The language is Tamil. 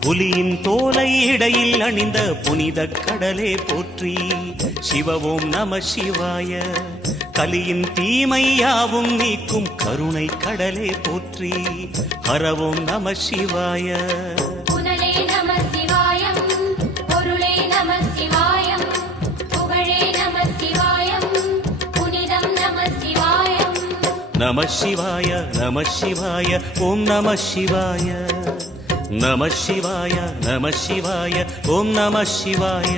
புலியின் தோலை இடையில் அணிந்த புனித கடலே போற்றி. சிவவோம் நம சிவாய. கலியின் தீமையாவும் நீக்கும் கருணை கடலே போற்றி. ஹரவோம் நம சிவாய. புனலே நம சிவாயம், பொருளே நம சிவாயம், புகழே நம சிவாயம், புனிதம் நம சிவாயம். நம சிவாய நம சிவாய ஓம் நம சிவாய. நம சிவாய நம சிவாய ஓம் நம சிவாய.